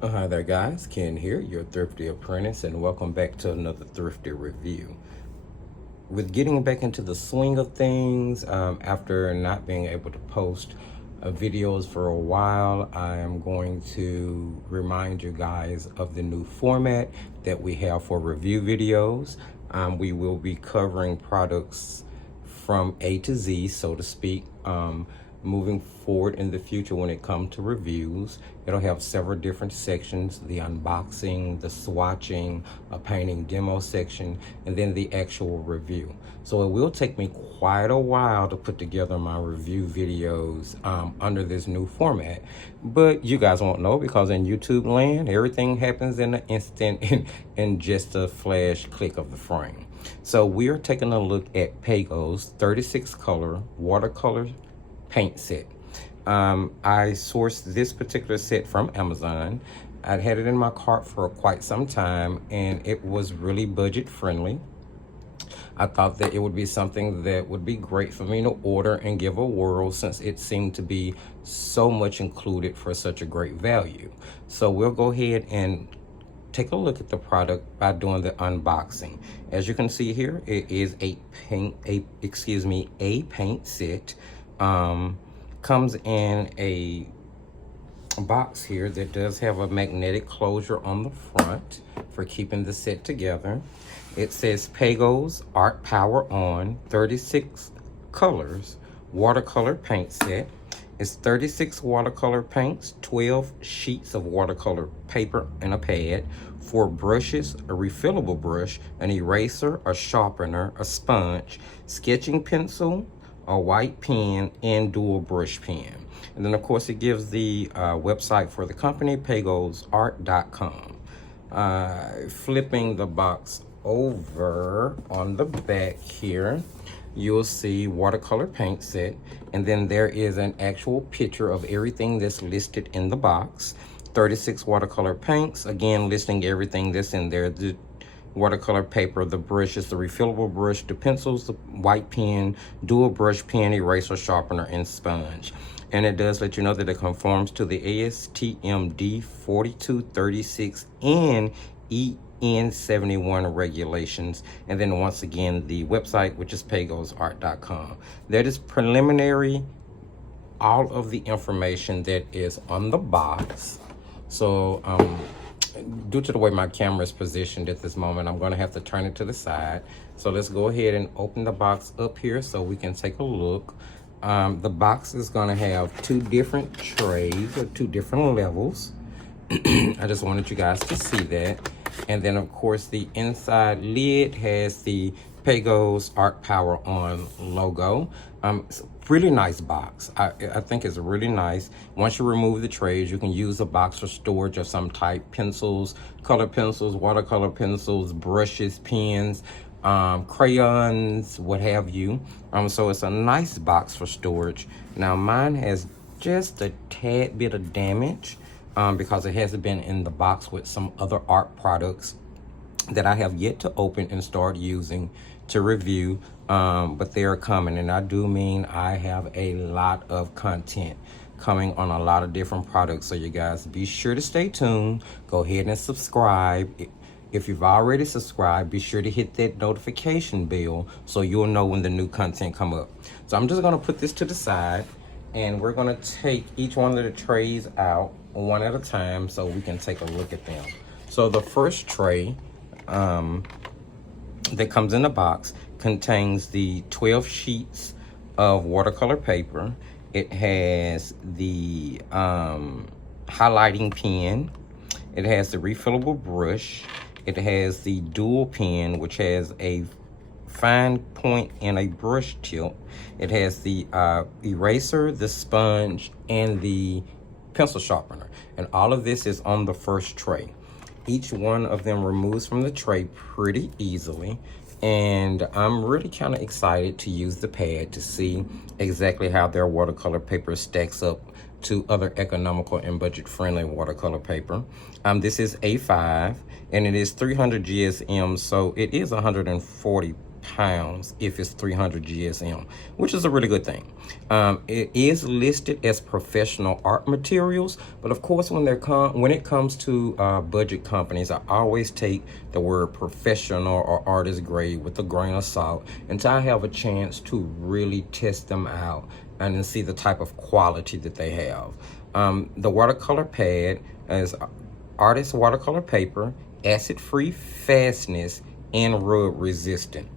Hi there guys, Ken here, your Thrifty Apprentice, and welcome back to another Thrifty Review. With getting back into the swing of things, after not being able to post videos for a while, I am going to remind you guys of the new format that we have for review videos. We will be covering products from A to Z, so to speak. Moving forward in the future when it comes to reviews, it'll have several different sections: the unboxing, the swatching, a painting demo section, and then the actual review. So it will take me quite a while to put together my review videos under this new format, but you guys won't know because in YouTube land, everything happens in an instant in just a flash click of the frame. So we are taking a look at Pagos 36 color watercolor paint set. I sourced this particular set from Amazon. I'd had it in my cart for quite some time and it was really budget friendly. I thought that it would be something that would be great for me to order and give a whirl since it seemed to be so much included for such a great value. So we'll go ahead and take a look at the product by doing the unboxing. As you can see here, it is a paint set. Comes in a box here that does have a magnetic closure on the front for keeping the set together. It says Pagos Art Power On 36 colors watercolor paint set. It's 36 watercolor paints, 12 sheets of watercolor paper and a pad, 4 brushes, a refillable brush, an eraser, a sharpener, a sponge, sketching pencil, a white pen, and dual brush pen. And then of course it gives the website for the company, pagosart.com. Flipping the box over on the back here, you'll see watercolor paint set, and then there is an actual picture of everything that's listed in the box. 36 watercolor paints, again listing everything that's in there: the watercolor paper, the brushes, the refillable brush, the pencils, the white pen, dual brush pen, eraser, sharpener, and sponge. And it does let you know that it conforms to the ASTM D4236 and EN71 regulations. And then once again, the website, which is pagosart.com. That is preliminary, all of the information that is on the box. So due to the way my camera is positioned at this moment, I'm going to have to turn it to the side. So let's go ahead and open the box up here so we can take a look. The box is going to have 2 different trays or 2 different levels. I just wanted you guys to see that. And then of course the inside lid has the Pagos Art Power On logo. It's a really nice box. I think it's really nice. Once you remove the trays, you can use a box for storage of some type: pencils, color pencils, watercolor pencils, brushes, pens, crayons, what have you. So it's a nice box for storage. Now mine has just a tad bit of damage because it hasn't been in the box with some other art products that I have yet to open and start using to review, but they are coming, and I do mean I have a lot of content coming on a lot of different products. So you guys be sure to stay tuned. Go ahead and subscribe. If you've already subscribed, be sure to hit that notification bell so you'll know when the new content come up. So I'm just gonna put this to the side, and we're gonna take each one of the trays out one at a time so we can take a look at them. So the first tray that comes in the box contains the 12 sheets of watercolor paper. It has the highlighting pen. It has the refillable brush. It has the dual pen, which has a fine point and a brush tip. It has the eraser, the sponge, and the pencil sharpener. And all of this is on the first tray. Each one of them removes from the tray pretty easily. And I'm really kind of excited to use the pad to see exactly how their watercolor paper stacks up to other economical and budget-friendly watercolor paper. This is A5, and it is 300 GSM, so it is 140 pounds if it's 300 GSM, which is a really good thing. It is listed as professional art materials, but of course when it comes to budget companies, I always take the word professional or artist grade with a grain of salt until I have a chance to really test them out and then see the type of quality that they have. The watercolor pad is artist watercolor paper, acid-free fastness, and rub resistant.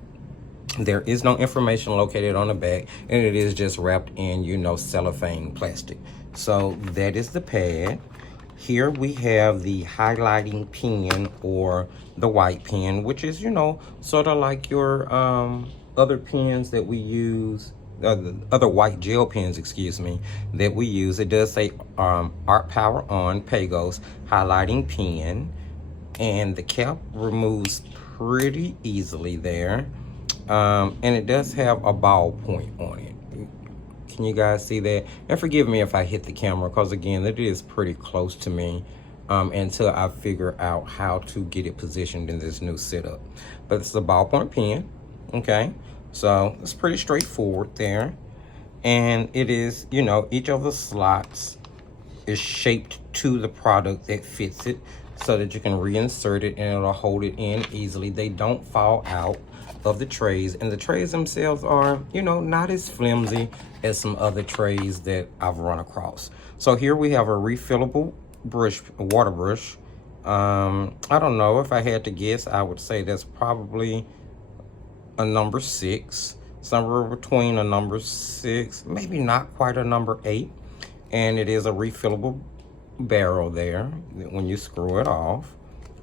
There is no information located on the back, and it is just wrapped in, you know, cellophane plastic. So that is the pad. Here we have the highlighting pen, or the white pen, which is, you know, sort of like your other pens that we use, other white gel pens, excuse me, that we use. It does say Art Power On Pagos highlighting pen, and the cap removes pretty easily there. And it does have a ball point on it. Can you guys see that? And forgive me if I hit the camera, because again, it is pretty close to me until I figure out how to get it positioned in this new setup. But it's a ballpoint pen, okay? So it's pretty straightforward there. And it is, you know, each of the slots is shaped to the product that fits it, so that you can reinsert it and it'll hold it in easily. They don't fall out of the trays, and the trays themselves are, you know, not as flimsy as some other trays that I've run across. So here we have a refillable brush, water brush. I don't know, if I had to guess, I would say that's probably a number 6, somewhere between a number 6, maybe not quite a number 8. And it is a refillable barrel there when you screw it off.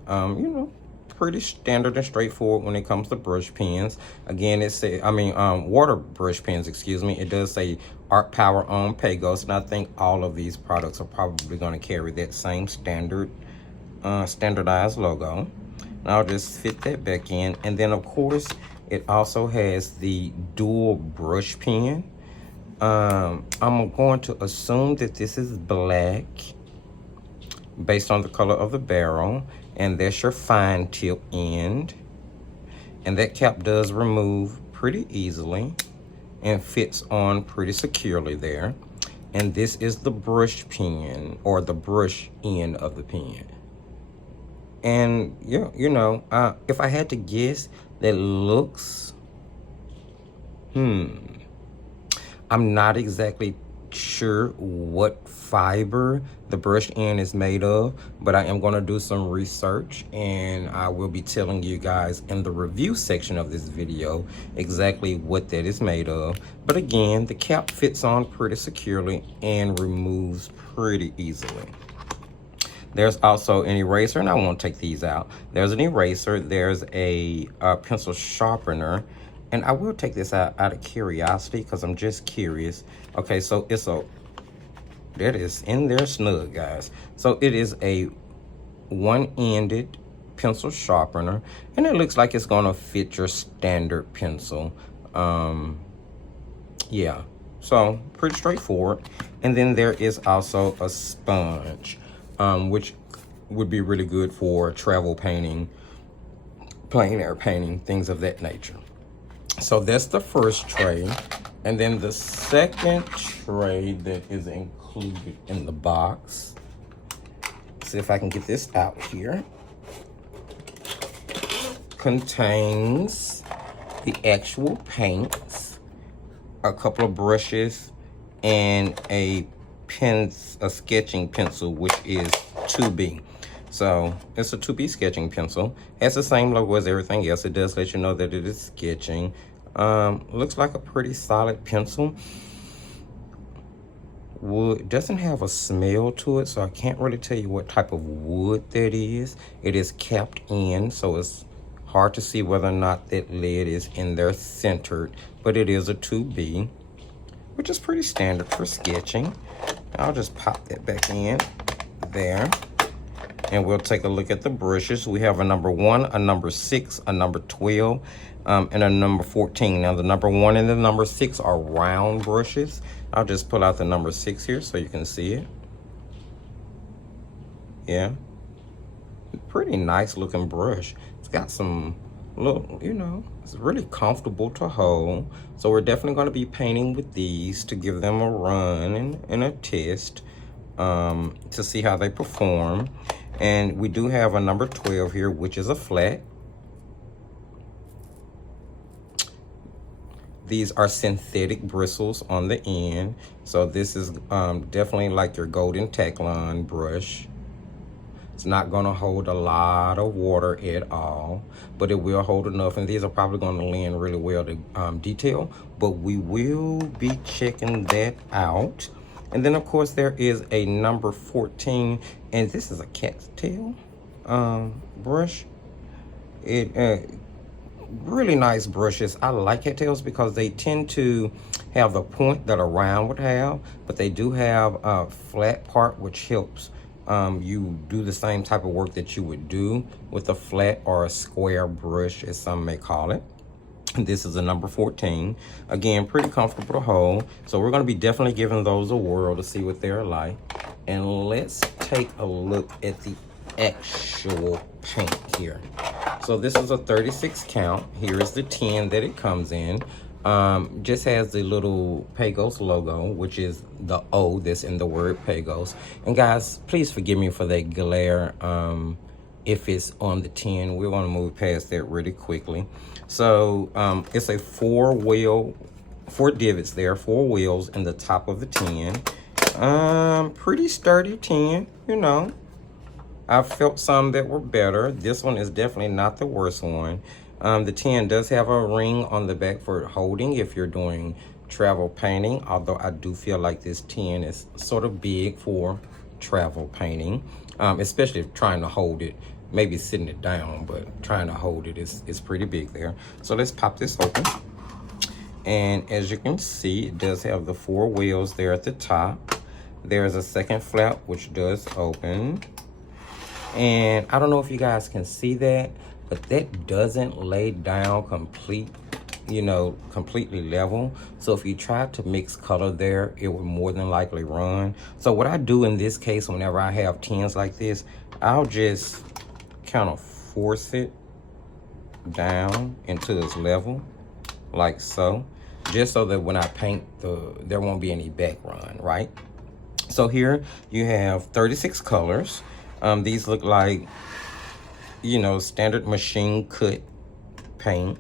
You know, pretty standard and straightforward when it comes to brush pens. Again, it say, water brush pens, excuse me. It does say Art Power On Pagos, and I think all of these products are probably going to carry that same standardized logo. And I'll just fit that back in. And then, of course, it also has the dual brush pen. I'm going to assume that this is black based on the color of the barrel, and that's your fine tip end. And that cap does remove pretty easily and fits on pretty securely there. And this is the brush pen, or the brush end of the pen. And yeah, you know, if I had to guess, that looks, I'm not exactly sure what fiber the brush end is made of, but I am going to do some research, and I will be telling you guys in the review section of this video exactly what that is made of. But again, the cap fits on pretty securely and removes pretty easily. There's also an eraser, and I won't take these out. There's an eraser, there's a pencil sharpener, and I will take this out of curiosity because I'm just curious. Okay, so that is in there snug, guys. So it is a one-ended pencil sharpener, and it looks like it's gonna fit your standard pencil. Yeah, so pretty straightforward. And then there is also a sponge, which would be really good for travel painting, plein air painting, things of that nature. So that's the first tray. And then the second tray that is included in the box, see if I can get this out here, contains the actual paints, a couple of brushes, and a sketching pencil, which is 2B. So it's a 2B sketching pencil. Has the same logo as everything else. It does let you know that it is sketching. Looks like a pretty solid pencil. Wood doesn't have a smell to it, so I can't really tell you what type of wood that is. It is capped in, so it's hard to see whether or not that lid is in there centered, but it is a 2B, which is pretty standard for sketching. I'll just pop that back in there, and we'll take a look at the brushes. We have a number 1, a number 6, a number 12, and a number 14. Now the number 1 and the number 6 are round brushes. I'll just pull out the number 6 here so you can see it. Yeah, pretty nice looking brush. It's got some Look, you know, it's really comfortable to hold. So we're definitely going to be painting with these to give them a run and a test to see how they perform. And we do have a number 12 here, which is a flat. These are synthetic bristles on the end. So this is definitely like your golden Taklon brush. It's not gonna hold a lot of water at all, but it will hold enough. And these are probably gonna lend really well to detail, but we will be checking that out. And then of course there is a number 14, and this is a cat's tail brush. Really nice brushes. I like cattails because they tend to have the point that a round would have, but they do have a flat part, which helps you do the same type of work that you would do with a flat or a square brush, as some may call it. And this is a number 14. Again, pretty comfortable to hold. So we're going to be definitely giving those a whirl to see what they're like. And let's take a look at the actual paint here. So this is a 36 count. Here is the 10 that it comes in. Just has the little Pagos logo, which is the O that's in the word Pagos. And guys, please forgive me for that glare if it's on the 10. We're going to move past that really quickly. So it's a 4 divots there, 4 wheels in the top of the 10. Pretty sturdy 10, you know. I've felt some that were better. This one is definitely not the worst one. The 10 does have a ring on the back for holding if you're doing travel painting, although I do feel like this 10 is sort of big for travel painting, especially if trying to hold it, maybe sitting it down, but trying to hold it is pretty big there. So let's pop this open. And as you can see, it does have the 4 wheels there at the top. There's a second flap, which does open. And I don't know if you guys can see that, but that doesn't lay down completely level. So if you try to mix color there, it would more than likely run. So what I do in this case, whenever I have 10s like this, I'll just kind of force it down into this level, like so, just so that when I paint, there won't be any back run, right? So here you have 36 colors. These look like, you know, standard machine cut paint.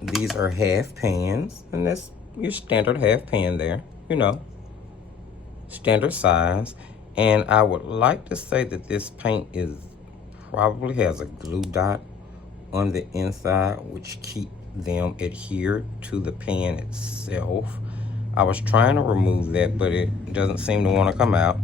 These are half pans, and that's your standard half pan there, you know, standard size. And I would like to say that this paint probably has a glue dot on the inside, which keep them adhered to the pan itself. I was trying to remove that, but it doesn't seem to want to come out.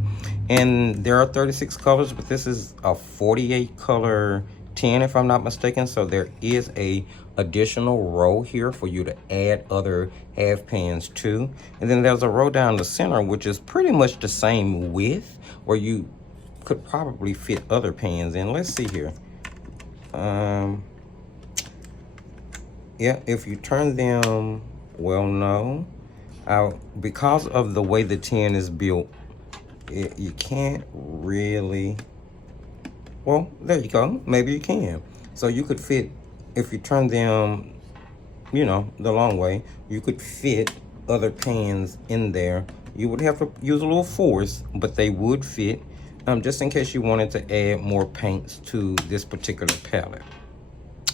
And there are 36 colors, but this is a 48 color 10 if I'm not mistaken. So there is a additional row here for you to add other half pans to. And then there's a row down the center, which is pretty much the same width, where you could probably fit other pans in. Let's see here. Yeah, if you turn them, well, no. Because of the way the 10 is built, you can't really, well, there you go, maybe you can. So you could fit, if you turn them, you know, the long way, you could fit other pans in there. You would have to use a little force, but they would fit, just in case you wanted to add more paints to this particular palette.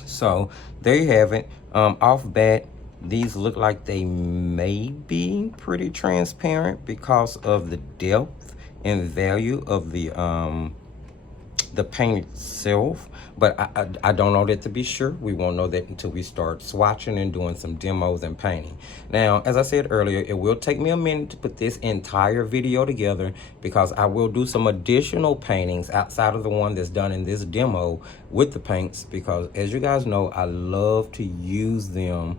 So there you have it. Off bat, these look like they may be pretty transparent because of the depth and value of the paint itself, but I don't know that to be sure. We won't know that until we start swatching and doing some demos and painting. Now, as I said earlier, it will take me a minute to put this entire video together because I will do some additional paintings outside of the one that's done in this demo with the paints, because as you guys know, I love to use them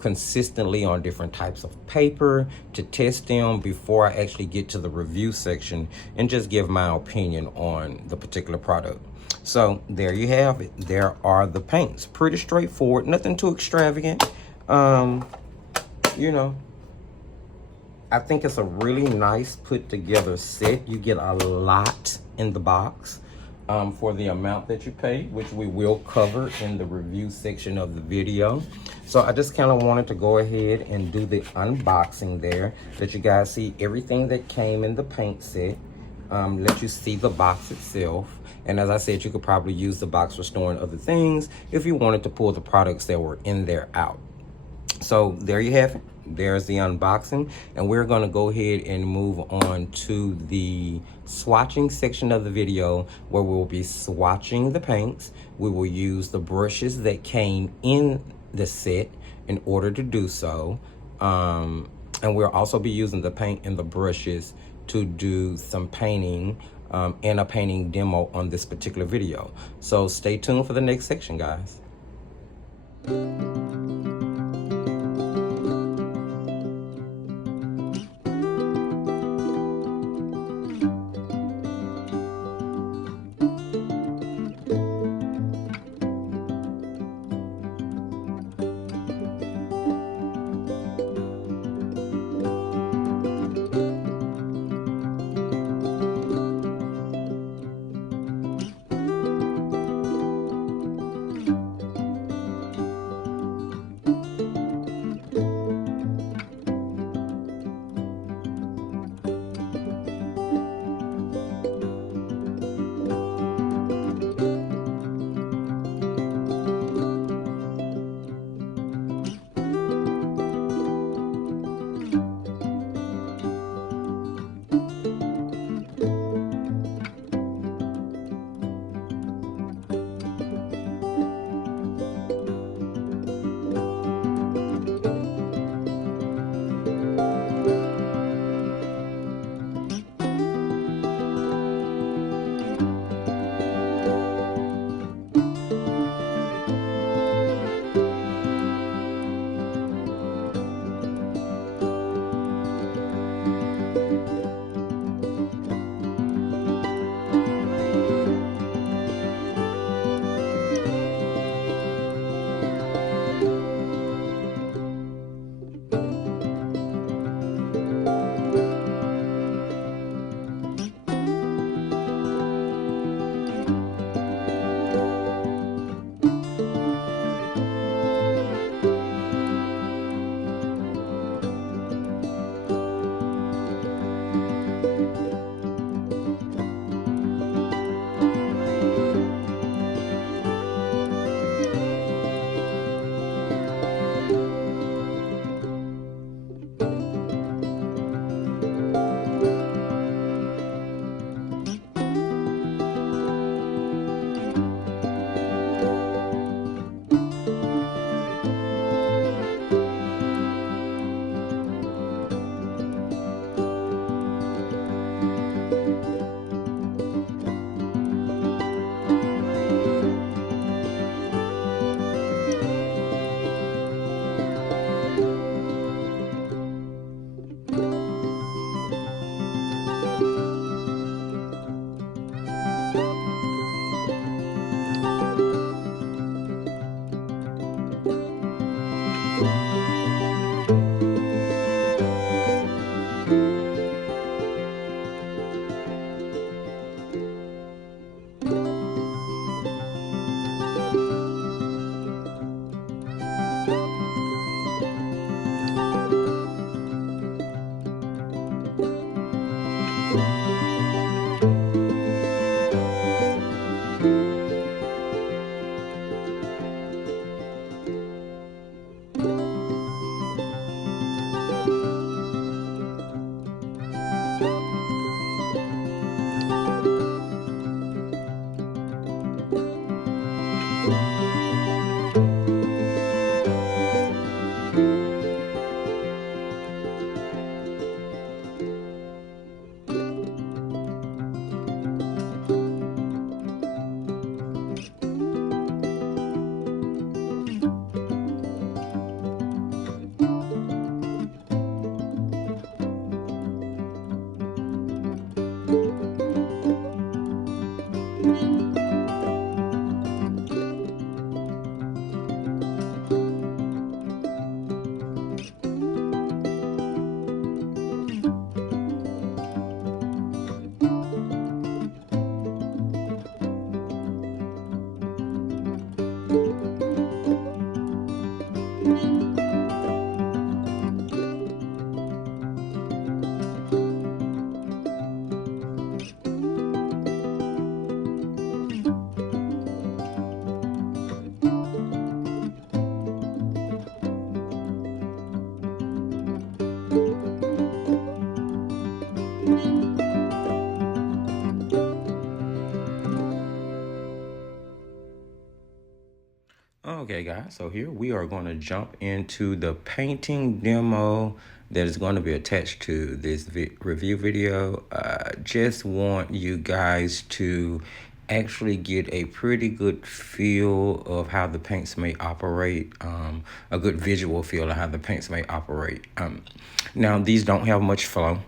consistently on different types of paper to test them before I actually get to the review section and just give my opinion on the particular product. So there you have it. There are the paints. Pretty straightforward, nothing too extravagant. You know, I think it's a really nice put together set. You get a lot in the box. for the amount that you pay, which we will cover in the review section of the video. So I just kind of wanted to go ahead and do the unboxing there, let you guys see everything that came in the paint set, let you see the box itself. And as I said, you could probably use the box for storing other things if you wanted to pull the products that were in there out. So there you have it. There's the unboxing, and we're going to go ahead and move on to the swatching section of the video, where we'll be swatching the paints. We will use the brushes that came in the set in order to do so, and we'll also be using the paint and the brushes to do some painting and a painting demo on this particular video. So stay tuned for the next section, guys. Okay, guys, so here we are going to jump into the painting demo that is going to be attached to this review video. Just want you guys to actually get a pretty good feel of how the paints may operate, a good visual feel of how the paints may operate. Now, these don't have much flow.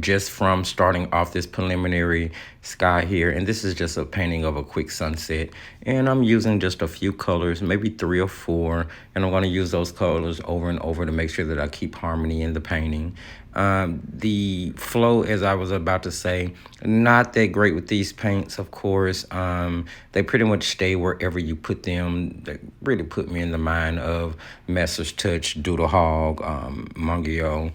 Just from starting off this preliminary sky here, and this is just a painting of a quick sunset, and I'm using just a few colors, maybe 3 or 4, and I'm going to use those colors over and over to make sure that I keep harmony in the painting. The flow, as I was about to say, not that great with these paints, of course. They pretty much stay wherever you put them. They really put me in the mind of Messer's Touch, Doodle Hog, Mungio.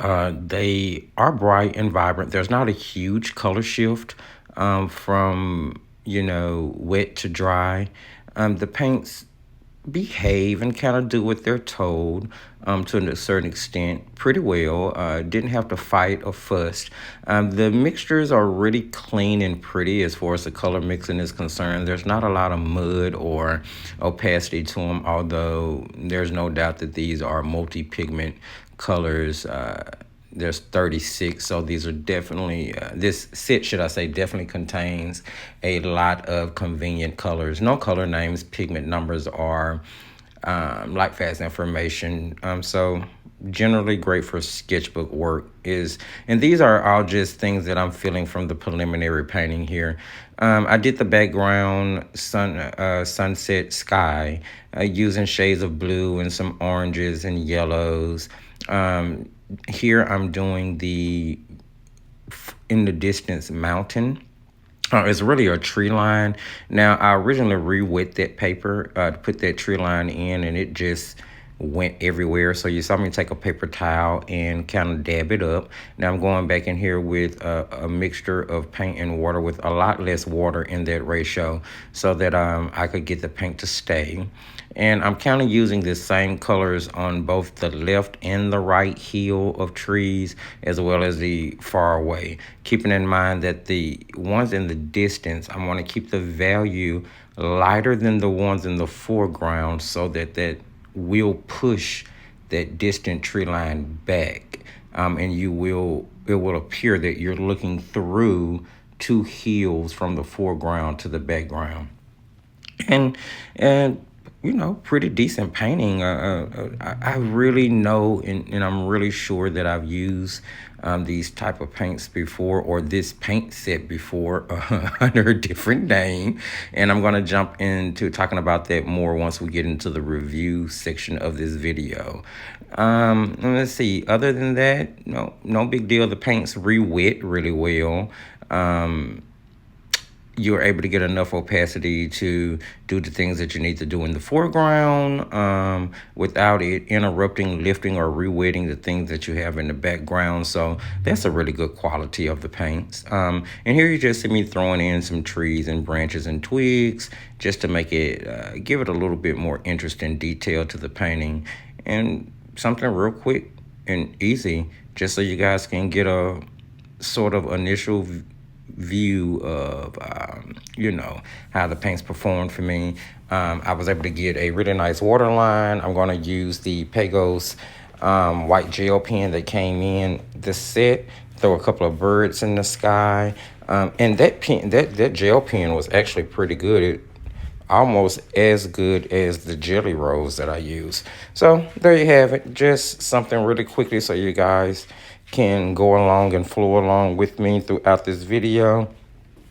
They are bright and vibrant. There's not a huge color shift from, wet to dry. The paints behave and kind of do what they're told to a certain extent pretty well. Didn't have to fight or fuss. The mixtures are really clean and pretty as far as the color mixing is concerned. There's not a lot of mud or opacity to them, although there's no doubt that these are multi-pigment colors. There's 36, so these are definitely, this set, should I say, definitely contains a lot of convenient colors. No color names, pigment numbers are light fast information. So generally great for sketchbook work and these are all just things that I'm feeling from the preliminary painting here. I did the background sunset sky using shades of blue and some oranges and yellows. Here I'm doing the in the distance mountain. It's really a tree line. Now, I originally re-wet that paper to put that tree line in, and it just went everywhere. So you saw me take a paper towel and kind of dab it up. Now I'm going back in here with a mixture of paint and water with a lot less water in that ratio so that I could get the paint to stay. And I'm kind of using the same colors on both the left and the right heel of trees, as well as the far away. Keeping in mind that the ones in the distance, I want to keep the value lighter than the ones in the foreground so that that will push that distant tree line back. And it will appear that you're looking through 2 heels from the foreground to the background. And pretty decent painting. I really know, and I'm really sure that I've used these type of paints before, or this paint set before, under a different name. And I'm going to jump into talking about that more once we get into the review section of this video. Let's see. Other than that, no big deal. The paints re-wet really well. You're able to get enough opacity to do the things that you need to do in the foreground without it interrupting, lifting, or re-wetting the things that you have in the background. So that's a really good quality of the paints. And here you just see me throwing in some trees and branches and twigs just to make it, give it a little bit more interest and detail to the painting. And something real quick and easy, just so you guys can get a sort of initial view of how the paints performed for me. I was able to get a really nice water line. I'm going to use the Pagos white gel pen that came in the set, throw a couple of birds in the sky, and that pen, that gel pen was actually pretty good. It almost as good as the Jelly Rolls that I use. So there you have it, just something really quickly so you guys can go along and flow along with me throughout this video.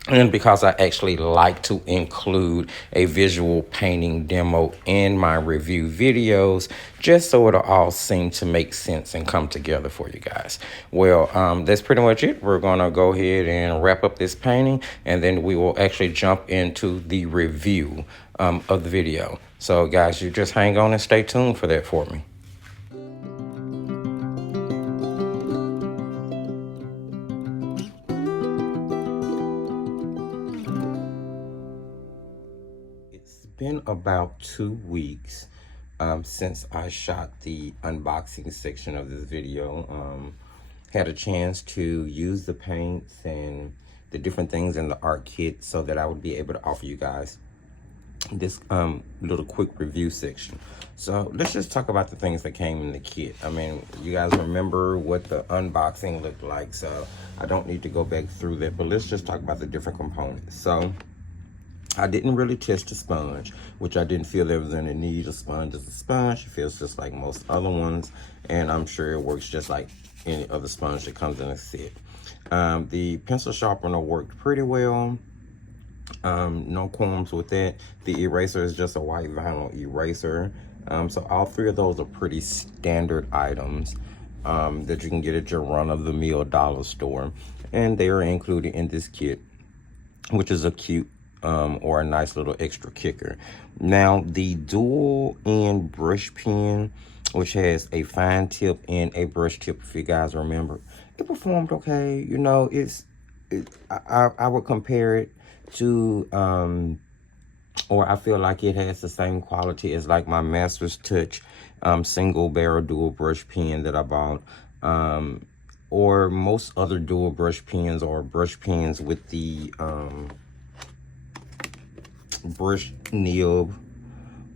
And because I actually like to include a visual painting demo in my review videos, just so it'll all seem to make sense and come together for you guys. Well, that's pretty much it. We're going to go ahead and wrap up this painting, and then we will actually jump into the review of the video. So, guys, you just hang on and stay tuned for that for me. Been about 2 weeks since I shot the unboxing section of this video. Had a chance to use the paints and the different things in the art kit so that I would be able to offer you guys this little quick review section. So let's just talk about the things that came in the kit. I mean, you guys remember what the unboxing looked like, so I don't need to go back through that, but let's just talk about the different components. So I didn't really test the sponge, which I didn't feel there was any need. A sponge is a sponge. It feels just like most other ones, and I'm sure it works just like any other sponge that comes in a set. The pencil sharpener worked pretty well. No qualms with that. The eraser is just a white vinyl eraser. So all three of those are pretty standard items that you can get at your run-of-the-mill dollar store. And they are included in this kit, which is a cute or a nice little extra kicker. Now, the dual end brush pen, which has a fine tip and a brush tip, if you guys remember, it performed okay. You know, I would compare it to or I feel like it has the same quality as like my Master's Touch single barrel dual brush pen that I bought, or most other dual brush pens or brush pens with the brush nib,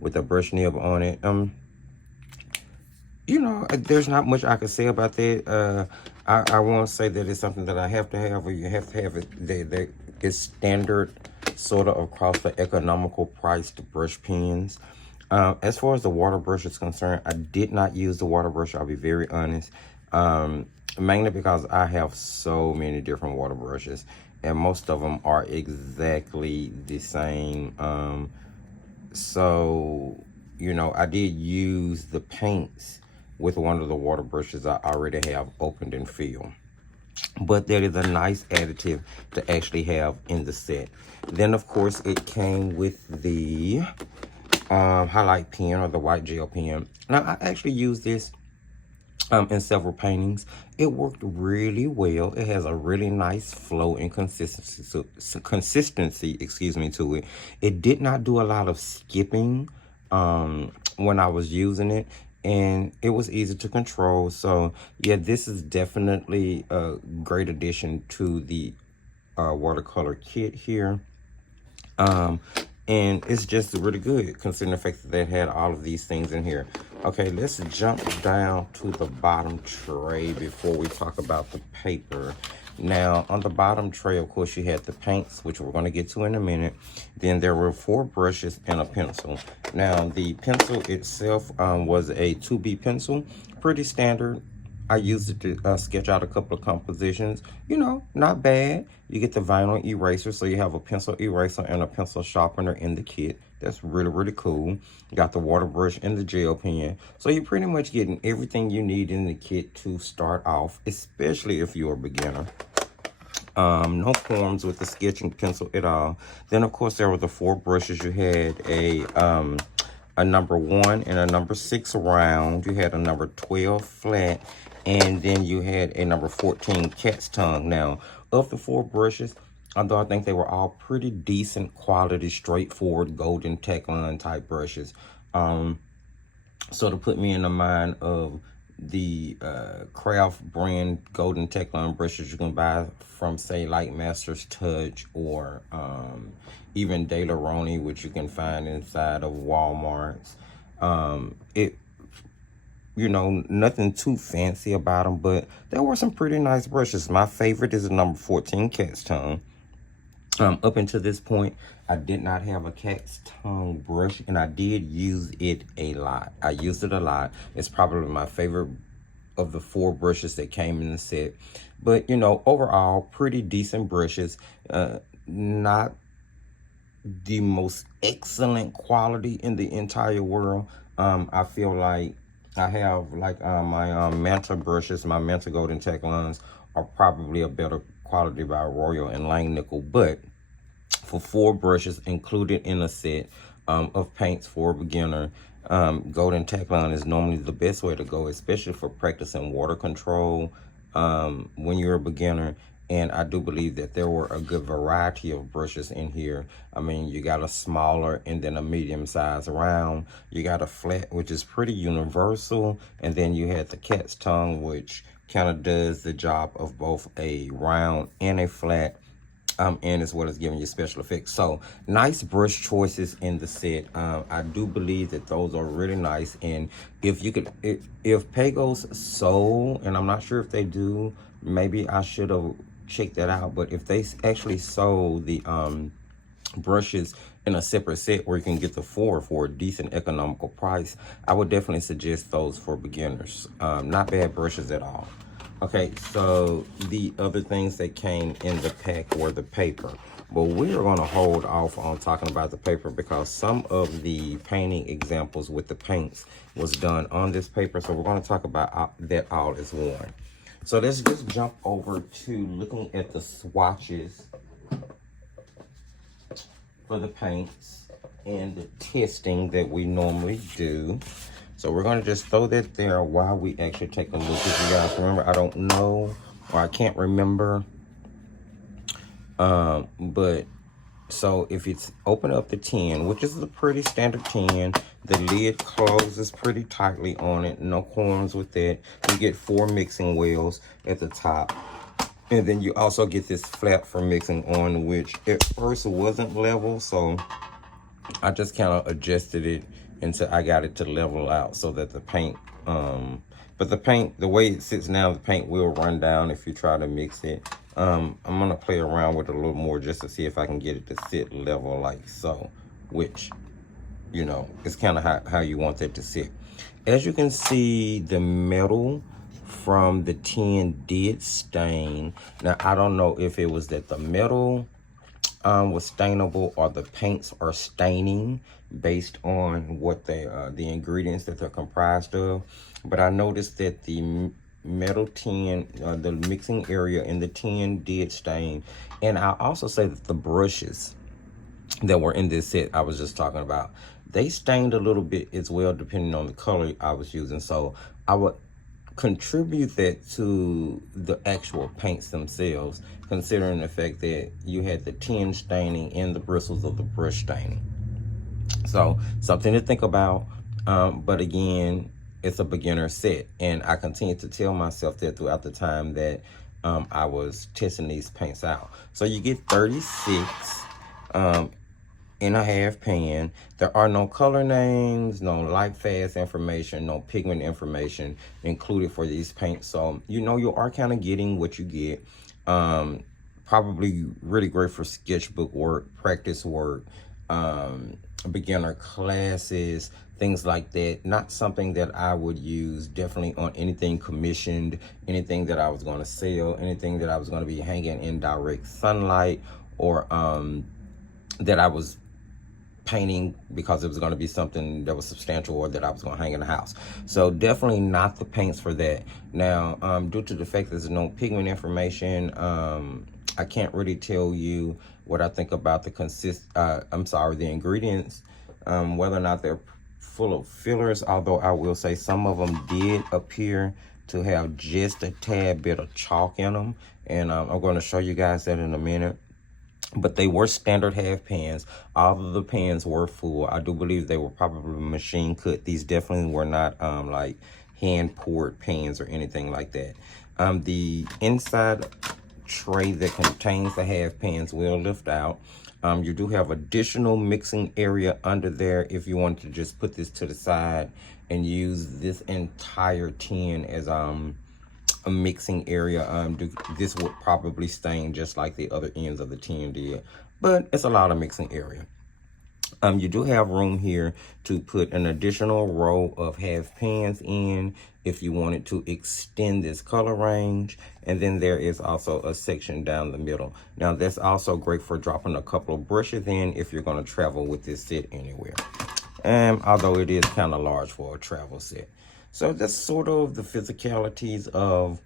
with a brush nib on it. You know, there's not much I can say about that. I won't say that it's something that I have to have, or you have to have it. It's standard sort of across the economical priced brush pens. As far as the water brush is concerned, I did not use the water brush. I'll be very honest. Mainly because I have so many different water brushes, and most of them are exactly the same. So, you know, I did use the paints with one of the water brushes I already have opened and filled. But that is a nice additive to actually have in the set. Then, of course, it came with the highlight pen, or the white gel pen. Now, I actually used this in several paintings. It worked really well. It has a really nice flow and consistency, excuse me, to it. It did not do a lot of skipping when I was using it, and it was easy to control. So yeah, this is definitely a great addition to the watercolor kit here. And it's just really good considering the fact that they had all of these things in here. Okay, let's jump down to the bottom tray before we talk about the paper. Now, on the bottom tray, of course, you had the paints, which we're going to get to in a minute. Then there were 4 brushes and a pencil. Now, the pencil itself was a 2B pencil, pretty standard. I used it to sketch out a couple of compositions. You know, not bad. You get the vinyl eraser, so you have a pencil eraser and a pencil sharpener in the kit. That's really, really cool. You got the water brush and the gel pen. So you're pretty much getting everything you need in the kit to start off, especially if you're a beginner. No qualms with the sketching pencil at all. Then, of course, there were the 4 brushes. You had a number 1 and a number 6 round. You had a number 12 flat, and then you had a number 14 cat's tongue. Now, of the 4 brushes, although I think they were all pretty decent quality, straightforward golden Tecline type brushes, sort of put me in the mind of the craft brand golden Tecline brushes you can buy from, say, like Master's Touch, or even De La Roni, which you can find inside of Walmart's. You know, nothing too fancy about them, but there were some pretty nice brushes. My favorite is the number 14 cat's tongue. Up until this point, I did not have a cat's tongue brush, and I did use it a lot. I used it a lot. It's probably my favorite of the 4 brushes that came in the set. But, you know, overall, pretty decent brushes. Not the most excellent quality in the entire world. I feel like I have, like, my Manta brushes, my Manta Golden Teclines are probably a better quality by Royal and Langnickel, but for 4 brushes included in a set of paints for a beginner, Golden Tecline is normally the best way to go, especially for practicing water control when you're a beginner. And I do believe that there were a good variety of brushes in here. I mean, you got a smaller and then a medium-sized round. You got a flat, which is pretty universal. And then you had the cat's tongue, which kind of does the job of both a round and a flat. and as well as giving you special effects. So nice brush choices in the set. I do believe that those are really nice. And if you could, if Pagos sold, and I'm not sure if they do, maybe I should have checked that out. But if they actually sold the brushes in a separate set where you can get the four for a decent economical price, I would definitely suggest those for beginners. Not bad brushes at all. Okay, so the other things that came in the pack were the paper. But we are going to hold off on talking about the paper because some of the painting examples with the paints was done on this paper. So we're going to talk about that all as one. So let's just jump over to looking at the swatches for the paints and the testing that we normally do. So we're going to just throw that there while we actually take a look. If you guys remember, I don't know, or I can't remember. But so if it's open up the tin, which is a pretty standard tin, the lid closes pretty tightly on it. No qualms with that. You get 4 mixing wells at the top. And then you also get this flap for mixing on, which at first wasn't level. So I just kind of adjusted it until I got it to level out so that the paint, but the paint, the way it sits now, the paint will run down if you try to mix it. I'm gonna play around with it a little more just to see if I can get it to sit level like so, which, you know, is kind of how you want that to sit. As you can see, the metal from the tin did stain. Now, I don't know if it was that the metal was stainable or the paints are staining based on what they the ingredients that they're comprised of. But I noticed that the metal tin, the mixing area in the tin did stain. And I also say that the brushes that were in this set I was just talking about, they stained a little bit as well depending on the color I was using. So I would contribute that to the actual paints themselves, considering the fact that you had the tin staining and the bristles of the brush staining. So something to think about. But again, it's a beginner set, and I continue to tell myself that throughout the time that I was testing these paints out. So you get 36 in a half pan. There are no color names, no light fast information, no pigment information included for these paints. So you know you are kind of getting what you get. Probably really great for sketchbook work, practice work, beginner classes, things like that. Not something that I would use definitely on anything commissioned, anything that I was going to sell, anything that I was going to be hanging in direct sunlight, or that I was painting because it was going to be something that was substantial or that I was going to hang in the house. So definitely not the paints for that. Now, due to the fact that there's no pigment information, I can't really tell you what I think about the ingredients, whether or not they're full of fillers, although I will say some of them did appear to have just a tad bit of chalk in them, and I'm going to show you guys that in a minute. But they were standard half pans. All of the pans were full. I do believe they were probably machine cut. These definitely were not like hand poured pans or anything like that. The inside tray that contains the half pans will lift out. You do have additional mixing area under there if you want to just put this to the side and use this entire tin as a mixing area. This would probably stain just like the other ends of the tin did, but it's a lot of mixing area. You do have room here to put an additional row of half pans in if you wanted to extend this color range. And then there is also a section down the middle. Now that's also great for dropping a couple of brushes in if you're going to travel with this set anywhere. Although it is kind of large for a travel set. So that's sort of the physicalities of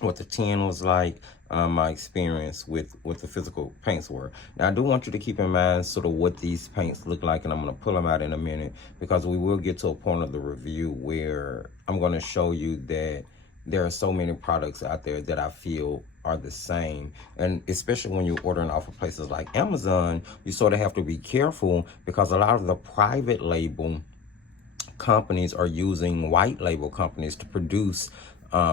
what the tin was like, my experience with what the physical paints were. Now, I do want you to keep in mind sort of what these paints look like, and I'm going to pull them out in a minute because we will get to a point of the review where I'm going to show you that there are so many products out there that I feel are the same. And especially when you're ordering off of places like Amazon, you sort of have to be careful because a lot of the private label companies are using white label companies to produce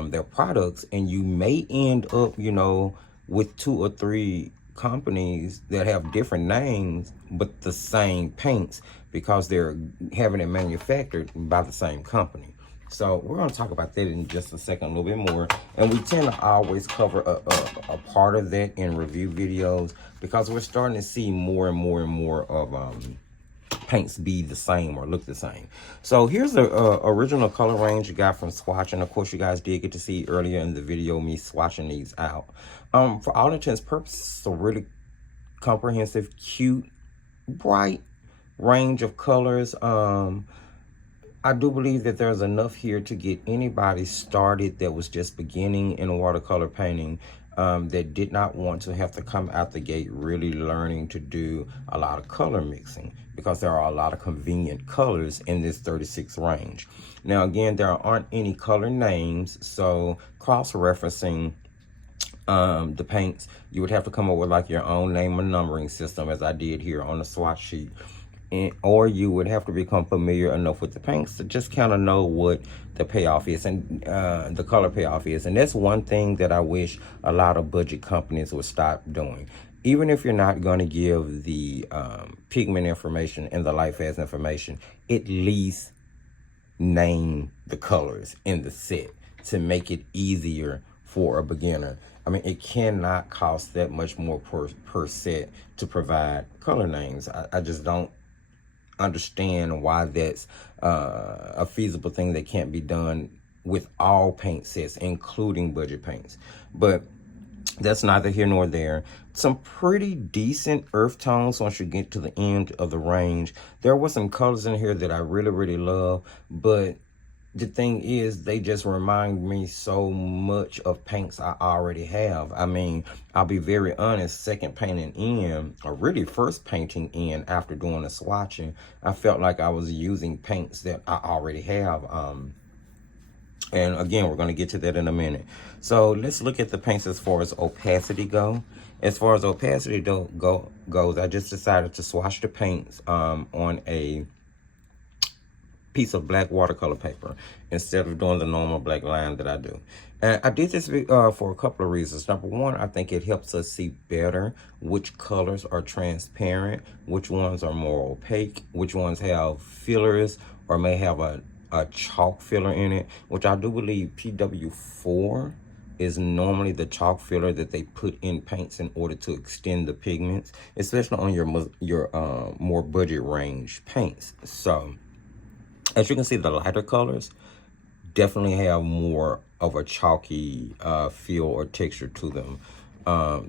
their products, and you may end up, you know, with 2 or 3 companies that have different names but the same paints because they're having it manufactured by the same company. So we're going to talk about that in just a second, a little bit more. And we tend to always cover a part of that in review videos because we're starting to see more and more and more of paints be the same or look the same. So here's the original color range you got from swatching. Of course, you guys did get to see earlier in the video me swatching these out. For all intents and purposes, a really comprehensive, cute, bright range of colors. I do believe that there's enough here to get anybody started that was just beginning in watercolor painting, that did not want to have to come out the gate really learning to do a lot of color mixing, because there are a lot of convenient colors in this 36 range. Now, again, there aren't any color names, so cross-referencing the paints, you would have to come up with like your own name and numbering system, as I did here on the swatch sheet. Or you would have to become familiar enough with the paints to just kind of know what the payoff is and the color payoff is. And that's one thing that I wish a lot of budget companies would stop doing. Even if you're not going to give the pigment information and the light fast information, at least name the colors in the set to make it easier for a beginner. I mean, it cannot cost that much more per set to provide color names. I just don't understand why that's a feasible thing that can't be done with all paint sets, including budget paints. But that's neither here nor there. Some pretty decent earth tones once you get to the end of the range. There were some colors in here that I really love, but the thing is, they just remind me so much of paints I already have. I mean, I'll be very honest, second painting in, or really first painting in after doing the swatching, I felt like I was using paints that I already have. And again, we're going to get to that in a minute. So let's look at the paints as far as opacity go. As far as opacity goes, I just decided to swatch the paints on a piece of black watercolor paper instead of doing the normal black line that I do. And I did this for a couple of reasons. Number one, I think it helps us see better which colors are transparent, which ones are more opaque, which ones have fillers or may have a chalk filler in it, which I do believe PW4 is normally the chalk filler that they put in paints in order to extend the pigments, especially on your more budget range paints. So as you can see, the lighter colors definitely have more of a chalky feel or texture to them.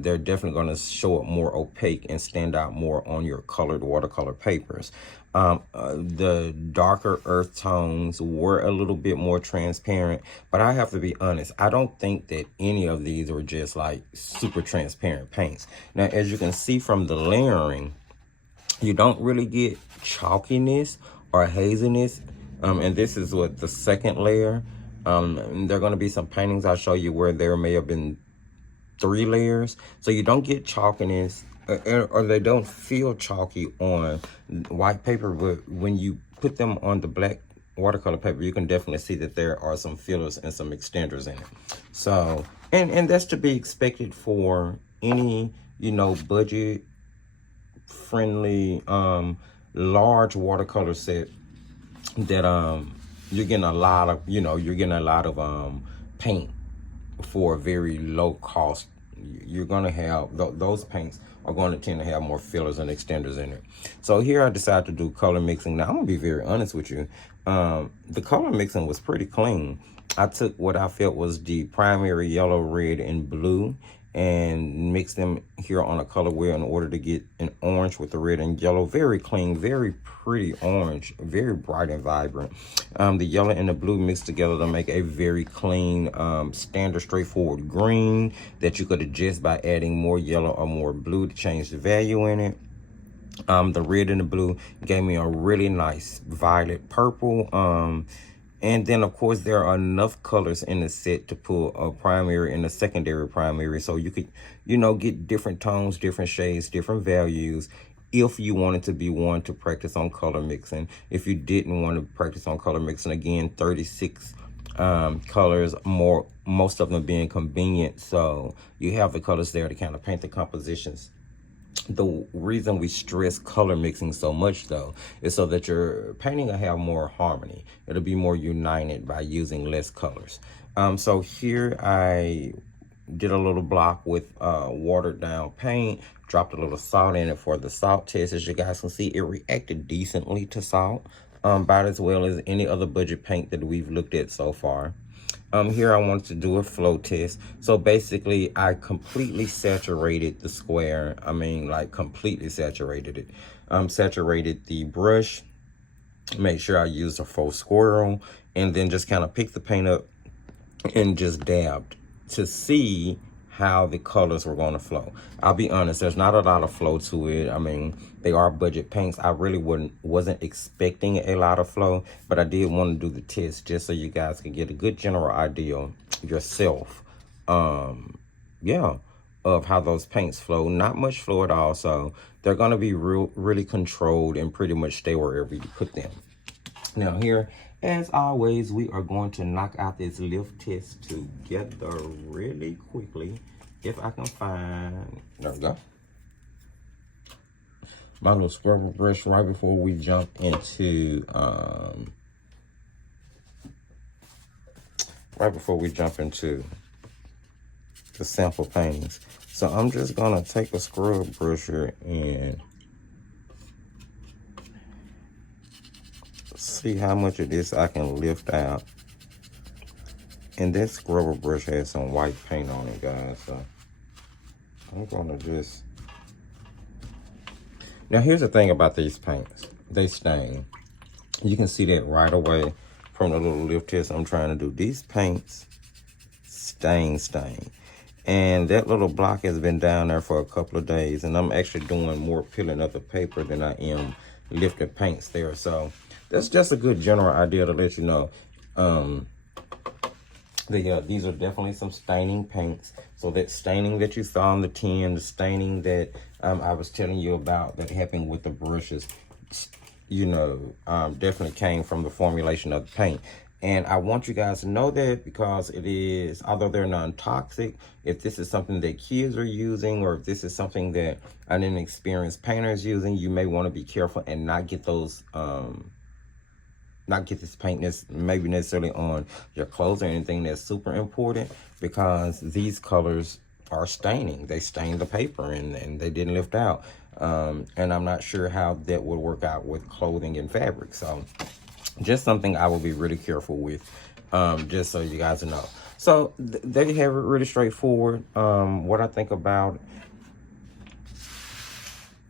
They're definitely going to show up more opaque and stand out more on your colored watercolor papers. The darker earth tones were a little bit more transparent, but I have to be honest, I don't think that any of these were just like super transparent paints. Now, as you can see from the layering, you don't really get chalkiness or haziness. And this is what the second layer. There are going to be some paintings I'll show you where there may have been 3 layers. So you don't get chalkiness, or they don't feel chalky on white paper, but when you put them on the black watercolor paper, you can definitely see that there are some fillers and some extenders in it. So, and that's to be expected for any, you know, budget friendly, large watercolor set that you're getting a lot of, you know, you're getting a lot of paint for a very low cost. You're going to have those paints are going to tend to have more fillers and extenders in it. So here I decided to do color mixing. Now I'm gonna be very honest with you, the color mixing was pretty clean. I took what I felt was the primary yellow, red, and blue and mixed them here on a color wheel in order to get an orange with the red and yellow. Very clean, very pretty orange, very bright and vibrant. The yellow and the blue mixed together to make a very clean, standard, straightforward green that you could adjust by adding more yellow or more blue to change the value in it. The red and the blue gave me a really nice violet purple. And then, of course, there are enough colors in the set to pull a primary and a secondary primary. So you could, you know, get different tones, different shades, different values if you wanted to be one to practice on color mixing. If you didn't want to practice on color mixing, again, 36 colors, most of them being convenient. So you have the colors there to kind of paint the compositions The reason we stress color mixing so much though is so that your painting will have more harmony. It'll be more united by using less colors. So here I did a little block with watered down paint, dropped a little salt in it for the salt test. As you guys can see, it reacted decently to salt, about as well as any other budget paint that we've looked at so far. Here I wanted to do a flow test. So basically I completely saturated the square. I mean, like completely saturated it. Saturated the brush, make sure I used a faux squirrel, and then just kind of picked the paint up and just dabbed to see how the colors were going to flow. I'll be honest, there's not a lot of flow to it. I mean, they are budget paints. I really wasn't expecting a lot of flow, but I did want to do the test just so you guys can get a good general idea yourself. Yeah, of how those paints flow. Not much flow at all, so they're going to be really controlled and pretty much stay wherever you put them. Now here, as always, we are going to knock out this lift test together really quickly. If I can find, there we go, my little scrubber brush right before we jump into, the sample paintings. So I'm just gonna take a scrub brusher and see how much of this I can lift out. And that scrubber brush has some white paint on it, guys. So I'm gonna just... Now here's the thing about these paints. They stain. You can see that right away from the little lift test I'm trying to do. These paints stain. And that little block has been down there for a couple of days. And I'm actually doing more peeling of the paper than I am lifting paints there. So that's just a good general idea to let you know. These are definitely some staining paints. So that staining that you saw on the tin, the staining that I was telling you about that happened with the brushes, you know, definitely came from the formulation of the paint. And I want you guys to know that, because it is, although they're non-toxic, if this is something that kids are using, or if this is something that an inexperienced painter is using, you may want to be careful and not get those, not get this paint maybe necessarily on your clothes or anything that's super important, because these colors are staining. They stain the paper and they didn't lift out. And I'm not sure how that would work out with clothing and fabric. So just something I will be really careful with, just so you guys know. So there you have it, really straightforward. What I think about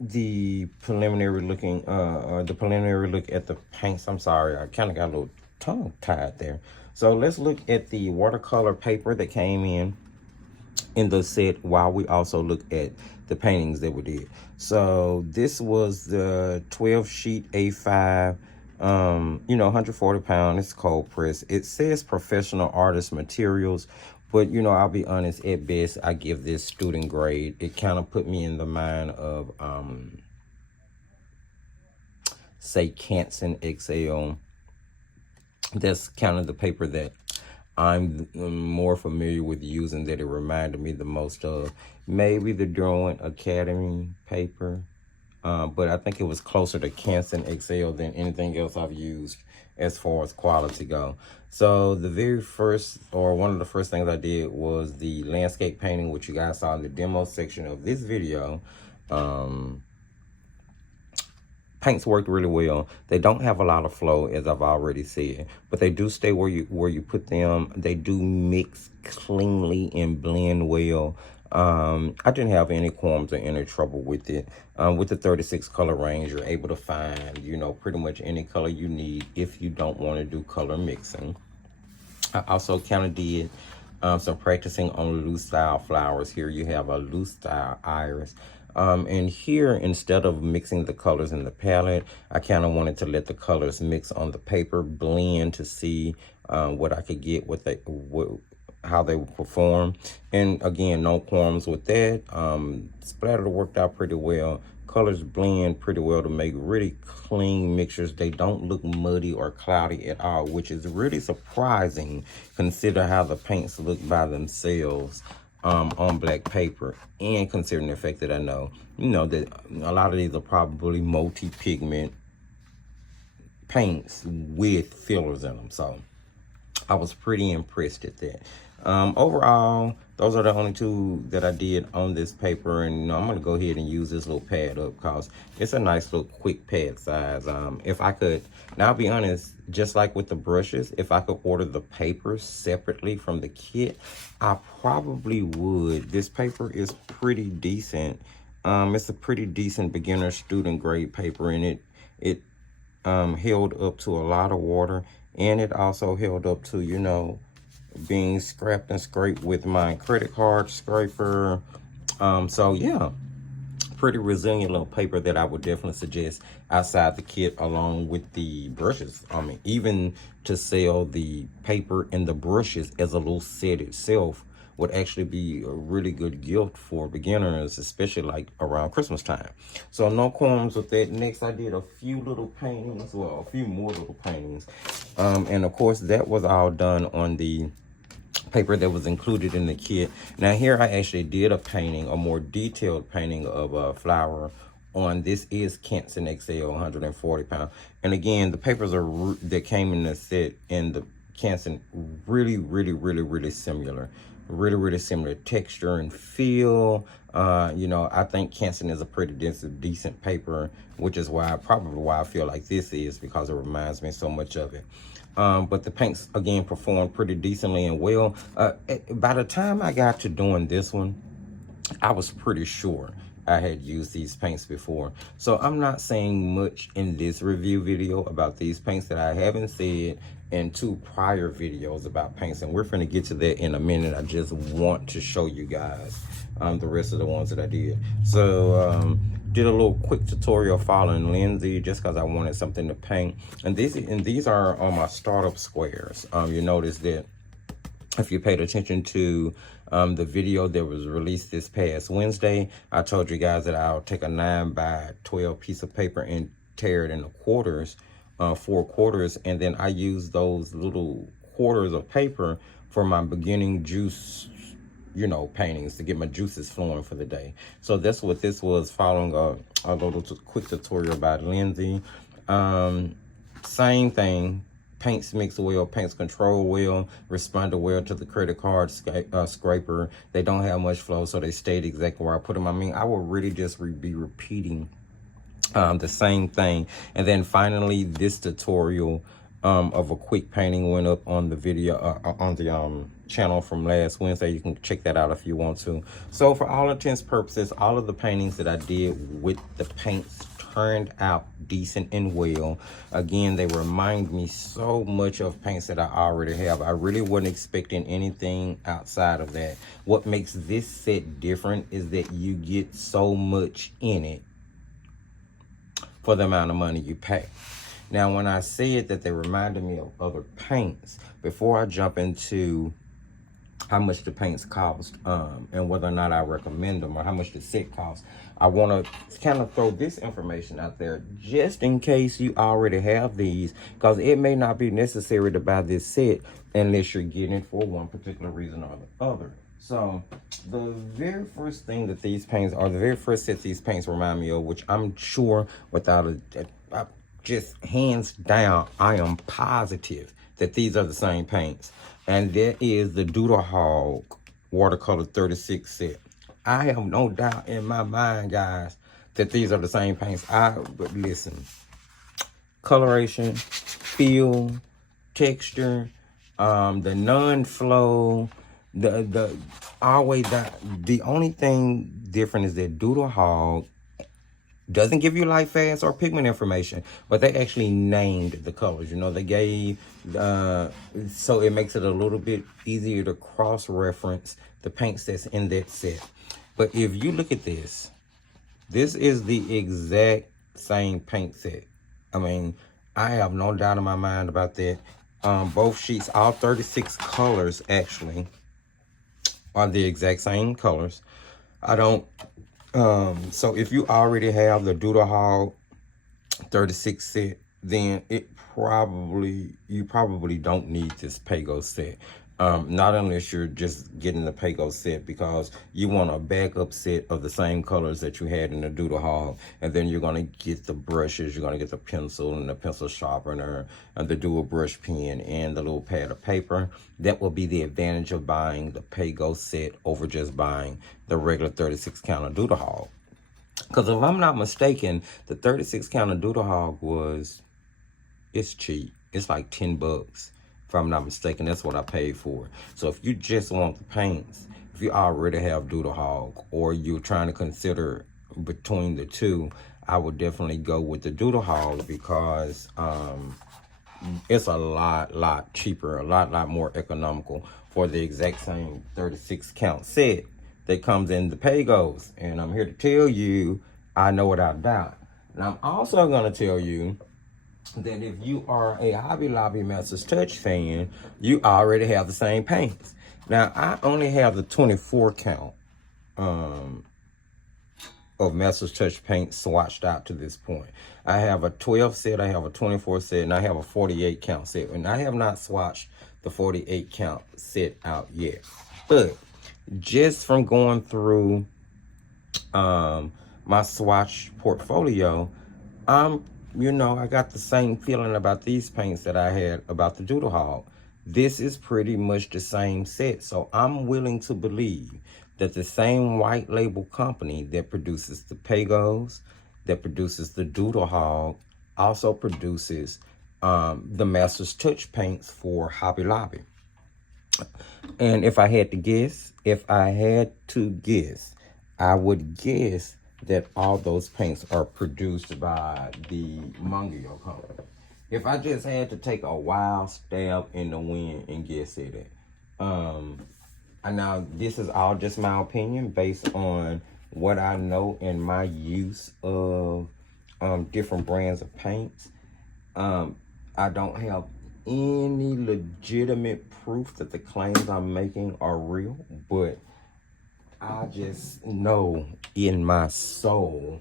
the preliminary looking, the preliminary look at the paints. I'm sorry, I kind of got a little tongue tied there. So let's look at the watercolor paper that came in the set, while we also look at the paintings that we did. So this was the 12 sheet A5, you know, 140 pound. It's cold press. It says professional artist materials, but you know, I'll be honest, at best I give this student grade. It kind of put me in the mind of say Canson XL. That's kind of the paper that I'm more familiar with using, that it reminded me the most of. Maybe the Drawing Academy paper, but I think it was closer to Canson XL than anything else I've used as far as quality go. So the very first, or one of the first things I did was the landscape painting, which you guys saw in the demo section of this video. Paints worked really well. They don't have a lot of flow, as I've already said, but they do stay where you put them. They do mix cleanly and blend well. I didn't have any qualms or any trouble with it. With the 36 color range, you're able to find, you know, pretty much any color you need if you don't want to do color mixing. I also kind of did some practicing on loose style flowers. Here you have a loose style iris. And here, instead of mixing the colors in the palette, I kind of wanted to let the colors mix on the paper, blend to see what I could get with how they would perform. And again, no qualms with that. Splatter worked out pretty well. Colors blend pretty well to make really clean mixtures. They don't look muddy or cloudy at all, which is really surprising. Consider how the paints look by themselves. on black paper, and considering the fact that I know, you know, that a lot of these are probably multi-pigment paints with fillers in them. So I was pretty impressed at that. Overall, those are the only two that I did on this paper, and you know, I'm gonna go ahead and use this little pad up because it's a nice little quick pad size. If I could, now I'll be honest, just like with the brushes, if I could order the paper separately from the kit, I probably would. This paper is pretty decent. It's a pretty decent beginner student grade paper, and it held up to a lot of water, and it also held up to, you know, being scrapped and scraped with my credit card scraper. So yeah, pretty resilient little paper that I would definitely suggest outside the kit along with the brushes. I mean, even to sell the paper and the brushes as a little set itself would actually be a really good gift for beginners, especially like around Christmas time. So no qualms with that. Next, I did a few little paintings, well, a few more little paintings. And of course, that was all done on the paper that was included in the kit. Now here I actually did a painting, a more detailed painting of a flower on, this is Canson XL 140 pound. And again, the papers are that came in the set and the Canson really similar. Really similar texture and feel. You know, I think Canson is a pretty decent paper, which is probably why I feel like this is, because it reminds me so much of it. But the paints again performed pretty decently and well. By the time I got to doing this one, I was pretty sure I had used these paints before. So I'm not saying much in this review video about these paints that I haven't said in 2 prior videos about paints, and we're gonna get to that in a minute. I just want to show you guys the rest of the ones that I did. So did a little quick tutorial following Lindsay just because I wanted something to paint. And these are on my startup squares. You notice that if you paid attention to the video that was released this past Wednesday, I told you guys that I'll take a 9x12 piece of paper and tear it into quarters, 4 quarters, and then I use those little quarters of paper for my beginning juice, you know, paintings, to get my juices flowing for the day. So that's what this was, following a little quick tutorial by Lindsay. Same thing. Paints mix well, paints control well, responded well to the credit card scraper. They don't have much flow, so they stayed exactly where I put them. I mean, I will really just be repeating the same thing. And then finally, this tutorial of a quick painting went up on the video, on the channel from last Wednesday. You can check that out if you want to. So for all intents and purposes, all of the paintings that I did with the paints turned out decent and well. Again, they remind me so much of paints that I already have. I really wasn't expecting anything outside of that. What makes this set different is that you get so much in it for the amount of money you pay. Now, when I said that they reminded me of other paints, before I jump into how much the paints cost and whether or not I recommend them or how much the set costs, I want to kind of throw this information out there just in case you already have these, because it may not be necessary to buy this set unless you're getting it for one particular reason or the other. So the very first thing that these paints, or the very first set these paints remind me of, which I'm sure without just hands down, I am positive that these are the same paints. And that is the Doodle Hog Watercolor 36 set. I have no doubt in my mind, guys, that these are the same paints. But listen, coloration, feel, texture, the non-flow, the only thing different is that Doodle Hog doesn't give you light, fast, or pigment information, but they actually named the colors. You know, they gave, so it makes it a little bit easier to cross-reference the paints that's in that set. But if you look at this is the exact same paint set. I mean, I have no doubt in my mind about that. Both sheets, all 36 colors actually, are the exact same colors. So if you already have the Doodle Hog 36 set, then you probably don't need this Pagos set. Not unless you're just getting the Pagos set, because you want a backup set of the same colors that you had in the Doodle Hog, and then you're going to get the brushes, you're going to get the pencil and the pencil sharpener and the dual brush pen and the little pad of paper. That will be the advantage of buying the Pagos set over just buying the regular 36 count of Doodle Hog. Because if I'm not mistaken, the 36 count of Doodle Hog it's cheap. It's like 10 bucks. If I'm not mistaken, that's what I paid for. So if you just want the paints, if you already have Doodle Hog, or you're trying to consider between the two, I would definitely go with the Doodle Hog, because it's a lot cheaper, a lot more economical for the exact same 36 count set that comes in the Pagos. And I'm here to tell you, I know without a doubt. And I'm also going to tell you that if you are a Hobby Lobby Masters Touch fan, you already have the same paints. Now, I only have the 24 count of Masters Touch paint swatched out to this point. I have a 12 set, I have a 24 set, and I have a 48 count set. And I have not swatched the 48 count set out yet. But just from going through my swatch portfolio, I got the same feeling about these paints that I had about the Doodle Hog. This is pretty much the same set. So I'm willing to believe that the same white label company that produces the Pagos, that produces the Doodle Hog, also produces the Masters Touch paints for Hobby Lobby. And if I had to guess, I would guess that all those paints are produced by the Mungio company. If I just had to take a wild stab in the wind and guess at it. And now this is all just my opinion based on what I know in my use of different brands of paints. I don't have any legitimate proof that the claims I'm making are real, but I just know in my soul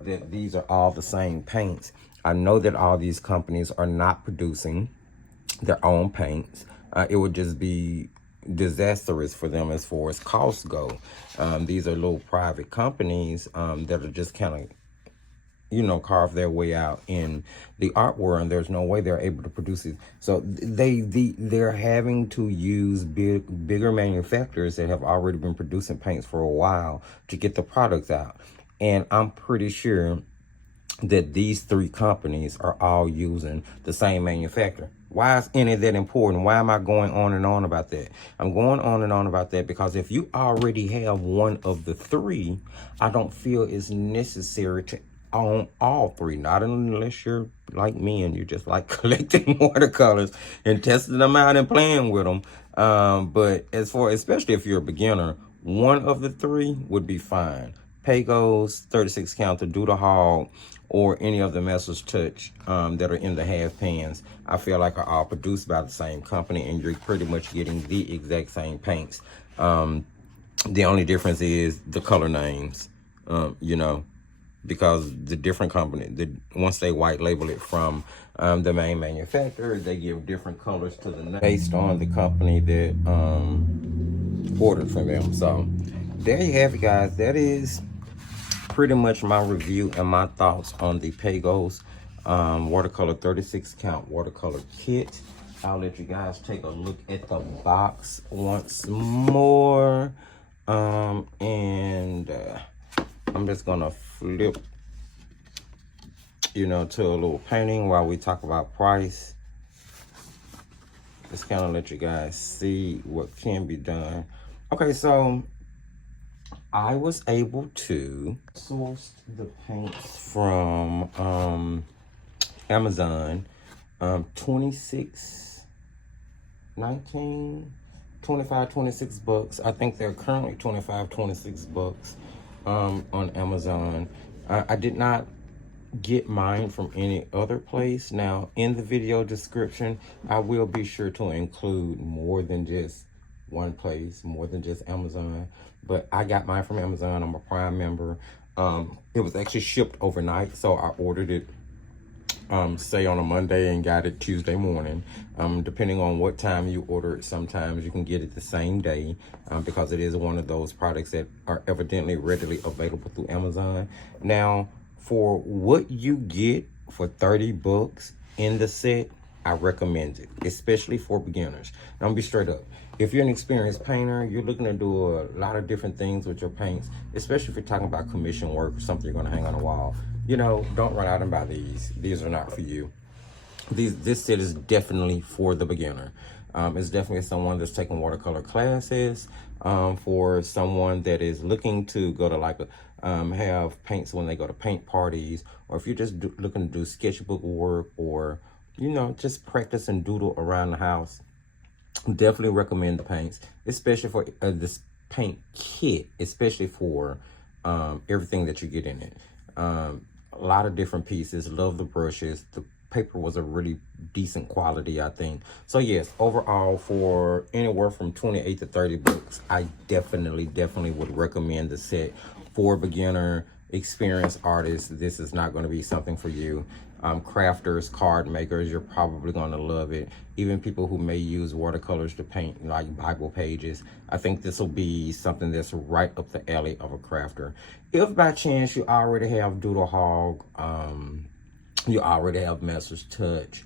that these are all the same paints. I know that all these companies are not producing their own paints. It would just be disastrous for them as far as costs go. These are little private companies that are just kind of, carve their way out in the art world, and there's no way they're able to produce it. So they're having to use bigger manufacturers that have already been producing paints for a while to get the products out. And I'm pretty sure that these three companies are all using the same manufacturer. Why is any of that important? Why am I going on and on about that? I'm going on and on about that because if you already have one of the three, I don't feel it's necessary to own all three, not unless you're like me and you just like collecting watercolors and testing them out and playing with them. But especially if you're a beginner, one of the three would be fine. Pagos, 36 count, the Doodle Hog, or any of the Masters Touch that are in the half pans, I feel like are all produced by the same company, and you're pretty much getting the exact same paints. The only difference is the color names, because the different company, once they white label it from the main manufacturer, they give different colors to the name based on the company that ordered from them. So there you have it, guys. That is pretty much my review and my thoughts on the Pagos watercolor 36 count watercolor kit. I'll let you guys take a look at the box once more. And I'm just gonna flip, to a little painting while we talk about price. Just kind of let you guys see what can be done. Okay, so I was able to source the paints from Amazon, 26 26 bucks. I think they're currently 26 bucks on Amazon. I did not get mine from any other place. Now, in the video description, I will be sure to include more than just one place, more than just Amazon. But I got mine from Amazon. I'm a Prime member. It was actually shipped overnight, so I ordered it say on a Monday and got it Tuesday morning. Depending on what time you order it, sometimes you can get it the same day, because it is one of those products that are evidently readily available through Amazon. Now, for what you get for 30 bucks in the set, I recommend it, especially for beginners. Now, I'm gonna be straight up. If you're an experienced painter, you're looking to do a lot of different things with your paints, especially if you're talking about commission work or something you're gonna hang on a wall, you know, don't run out and buy these. These are not for you. This set is definitely for the beginner. It's definitely someone that's taking watercolor classes, for someone that is looking to go to like have paints when they go to paint parties, or if you're just looking to do sketchbook work, or you know, just practice and doodle around the house. Definitely recommend the paints, especially for this paint kit, especially for everything that you get in it. A lot of different pieces. Love the brushes. The paper was a really decent quality, I think. So yes, overall, for anywhere from 28 to 30 bucks, I definitely would recommend the set for beginner, experienced artists. This is not going to be something for you. Crafters, card makers, you're probably going to love it. Even people who may use watercolors to paint like Bible pages, I think this will be something that's right up the alley of a crafter. If by chance you already have Doodle Hog, you already have Master's Touch,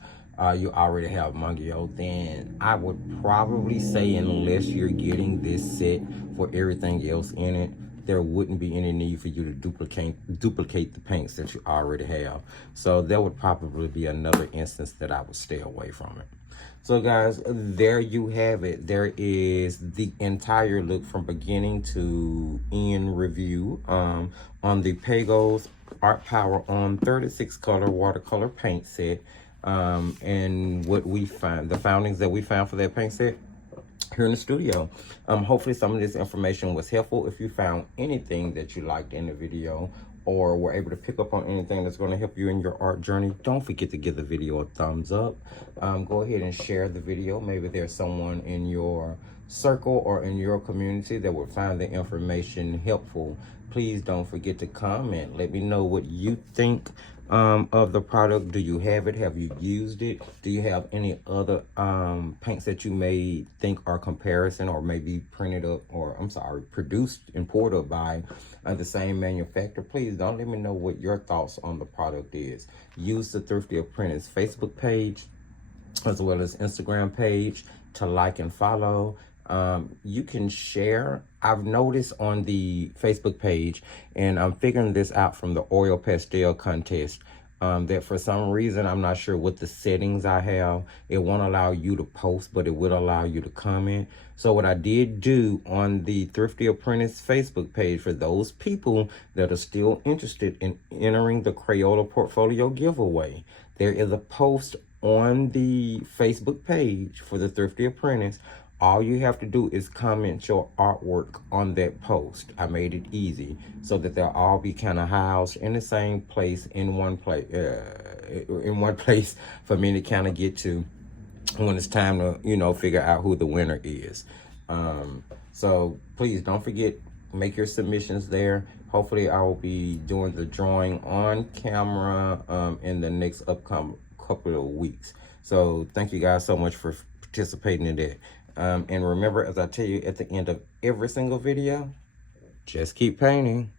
you already have Mangio, then I would probably say, unless you're getting this set for everything else in it, there wouldn't be any need for you to duplicate the paints that you already have. So that would probably be another instance that I would stay away from it. So guys, there you have it. There is the entire look from beginning to end review on the Pagos Art Power on 36 color watercolor paint set. And what we find, the foundings that we found for that paint set here in the studio. Hopefully some of this information was helpful. If you found anything that you liked in the video, or were able to pick up on anything that's going to help you in your art journey, don't forget to give the video a thumbs up. Go ahead and share the video. Maybe there's someone in your circle or in your community that would find the information helpful. Please don't forget to comment. Let me know what you think of the product. Do you have it? Have you used it? Do you have any other paints that you may think are comparison, or maybe printed up, or I'm sorry, produced, imported by the same manufacturer? Please don't, let me know what your thoughts on the product is. Use the Thrifty Apprentice Facebook page as well as Instagram page to like and follow. You can share. I've noticed on the Facebook page, and I'm figuring this out from the oil pastel contest, that for some reason, I'm not sure what the settings I have, it won't allow you to post, but it will allow you to comment. So what I did do on the Thrifty Apprentice Facebook page, for those people that are still interested in entering the Crayola Portfolio giveaway, there is a post on the Facebook page for the Thrifty Apprentice. All you have to do is comment your artwork on that post. I made it easy so that they'll all be kind of housed in the same place, in one place for me to kind of get to when it's time to, you know, figure out who the winner is. So please don't forget, make your submissions there. Hopefully I will be doing the drawing on camera in the next upcoming couple of weeks. So thank you guys so much for participating in that. And remember, as I tell you at the end of every single video, just keep painting.